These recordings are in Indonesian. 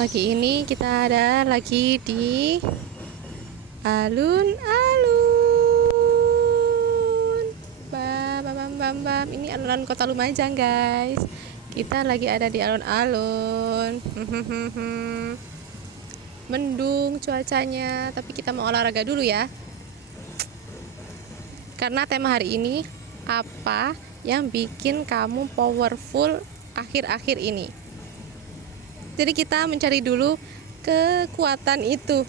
Pagi ini kita ada lagi di alun-alun. Bam, bam, bam, bam, bam. Ini alun-alun Kota Lumajang, guys. Kita lagi ada di alun-alun. Mendung cuacanya, tapi kita mau olahraga dulu ya. Karena tema hari ini, apa yang bikin kamu powerful akhir-akhir ini? Jadi kita mencari dulu kekuatan itu.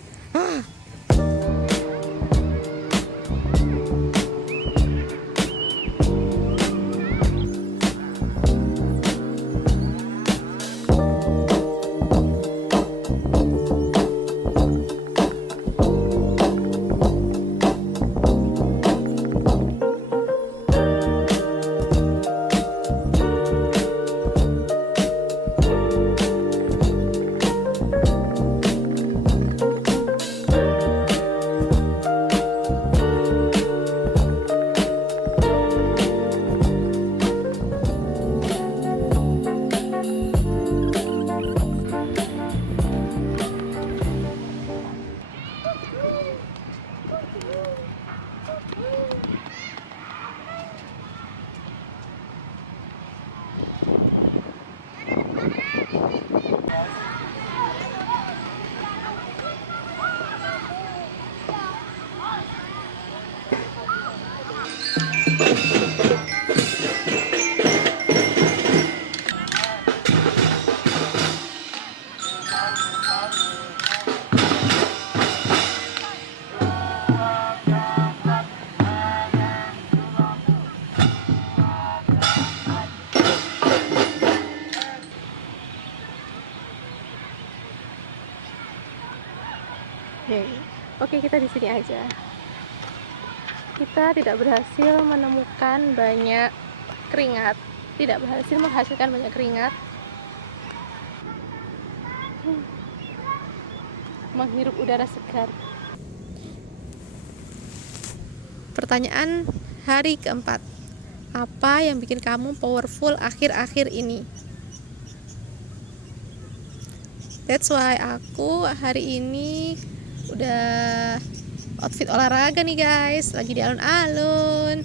Oke, kita di sini aja. Kita tidak berhasil menemukan banyak keringat, tidak berhasil menghasilkan banyak keringat. Menghirup udara segar. Pertanyaan hari keempat, apa yang bikin kamu powerful akhir-akhir ini? That's why aku hari ini udah outfit olahraga nih guys, lagi di alun-alun,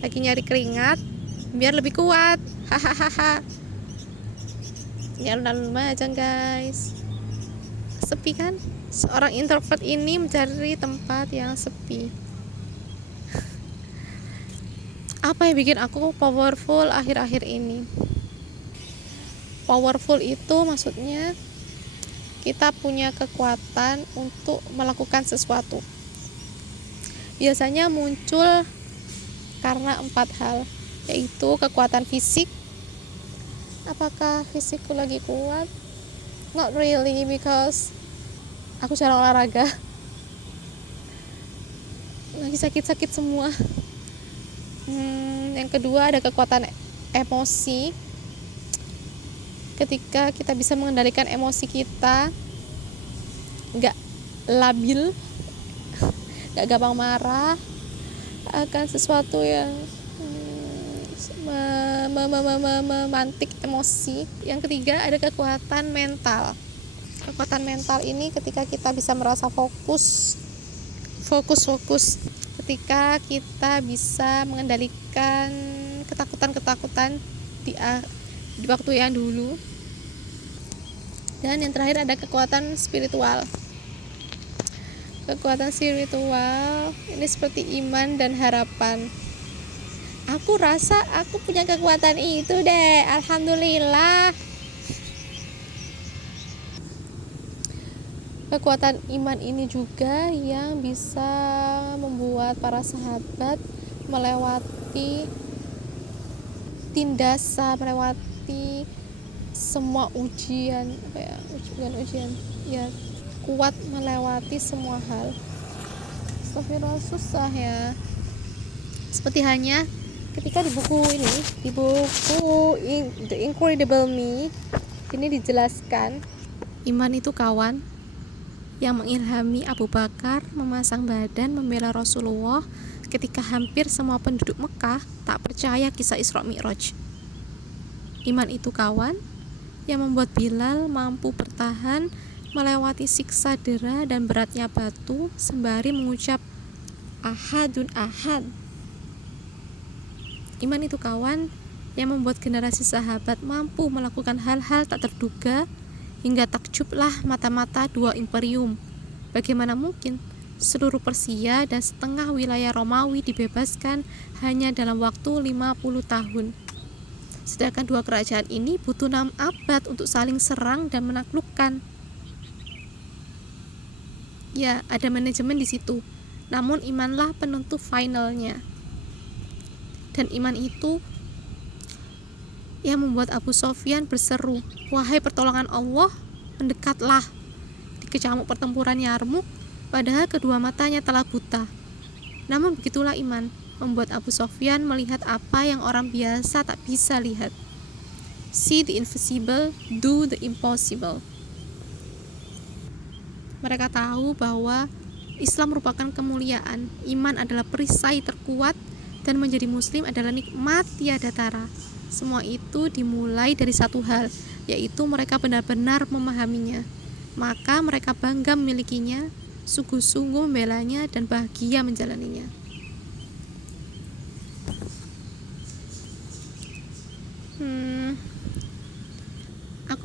lagi nyari keringat biar lebih kuat. Hahaha. Ini alun-alun Lumajang guys, sepi kan? Seorang introvert ini mencari tempat yang sepi. Apa yang bikin aku powerful akhir-akhir ini? Powerful itu maksudnya kita punya kekuatan untuk melakukan sesuatu. Biasanya muncul karena 4 hal, yaitu kekuatan fisik. Apakah fisikku lagi kuat? Not really, because aku jarang olahraga. Lagi sakit-sakit semua. Yang kedua ada kekuatan emosi. Ketika kita bisa mengendalikan emosi kita, nggak labil, nggak gampang marah akan sesuatu yang memantik emosi. Yang ketiga ada kekuatan mental. Kekuatan mental ini ketika kita bisa merasa fokus. Ketika kita bisa mengendalikan ketakutan di waktu yang dulu. Dan yang terakhir ada kekuatan spiritual. Kekuatan spiritual ini seperti iman dan harapan. Aku rasa aku punya kekuatan itu deh, alhamdulillah. Kekuatan iman ini juga yang bisa membuat para sahabat melewati tindasan, melewati semua ujian ya, kuat melewati semua hal. Astagfirullah, susah ya. Seperti hanya ketika di buku The Incredible Me ini dijelaskan, iman itu kawan yang mengilhami Abu Bakar memasang badan membela Rasulullah ketika hampir semua penduduk Mekah tak percaya kisah Isra Mi'raj. Iman itu kawan yang membuat Bilal mampu bertahan melewati siksa dera dan beratnya batu sembari mengucap Ahadun Ahad. Iman itu kawan yang membuat generasi sahabat mampu melakukan hal-hal tak terduga hingga takjublah mata-mata dua imperium. Bagaimana mungkin seluruh Persia dan setengah wilayah Romawi dibebaskan hanya dalam waktu 50 tahun. Sedangkan dua kerajaan ini butuh 6 abad untuk saling serang dan menaklukkan. Ya, ada manajemen di situ. Namun imanlah penentu finalnya. Dan iman itu yang membuat Abu Sofyan berseru, "Wahai pertolongan Allah, mendekatlah." Di kecamuk pertempuran Yarmuk, padahal kedua matanya telah buta. Namun begitulah iman, membuat Abu Sofyan melihat apa yang orang biasa tak bisa lihat. See the invisible, do the impossible. Mereka tahu bahwa Islam merupakan kemuliaan, iman adalah perisai terkuat, dan menjadi muslim adalah nikmat tiada tara. Semua itu dimulai dari satu hal, yaitu mereka benar-benar memahaminya. Maka mereka bangga memilikinya, sungguh-sungguh membelanya, dan bahagia menjalaninya.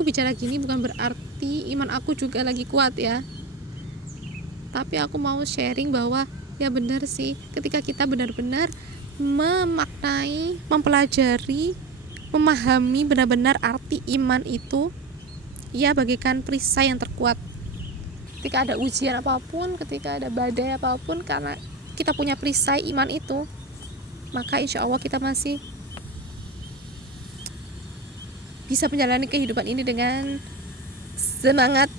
Aku bicara gini bukan berarti iman aku juga lagi kuat ya. Tapi aku mau sharing bahwa ya benar sih, ketika kita benar-benar memaknai, mempelajari, memahami benar-benar arti iman itu, ya bagaikan perisai yang terkuat. Ketika ada ujian apapun, ketika ada badai apapun, karena kita punya perisai iman itu, maka insya Allah kita masih bisa menjalani kehidupan ini dengan semangat.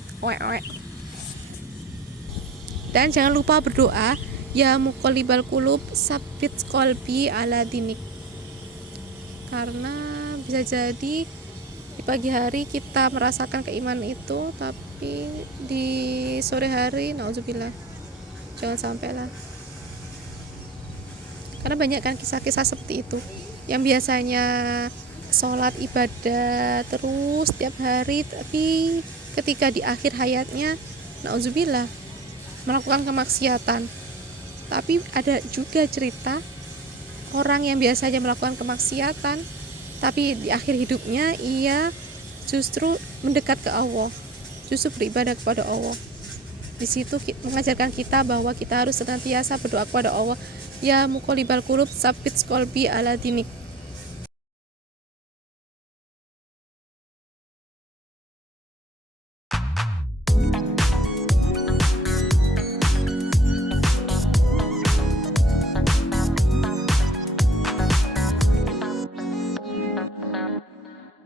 Dan jangan lupa berdoa, ya muqallibal qulub tsabbit qalbi ala dinik. Karena bisa jadi di pagi hari kita merasakan keimanan itu, tapi di sore hari nauzubillah, jangan sampai lah. Karena banyak kan kisah-kisah seperti itu yang biasanya sholat ibadah terus setiap hari, tapi ketika di akhir hayatnya nauzubillah melakukan kemaksiatan. Tapi ada juga cerita orang yang biasanya melakukan kemaksiatan, tapi di akhir hidupnya ia justru mendekat ke Allah, justru beribadah kepada Allah. Di situ mengajarkan kita bahwa kita harus senantiasa berdoa kepada Allah, ya muqallibal qulub tsabbit qalbi ala dinik.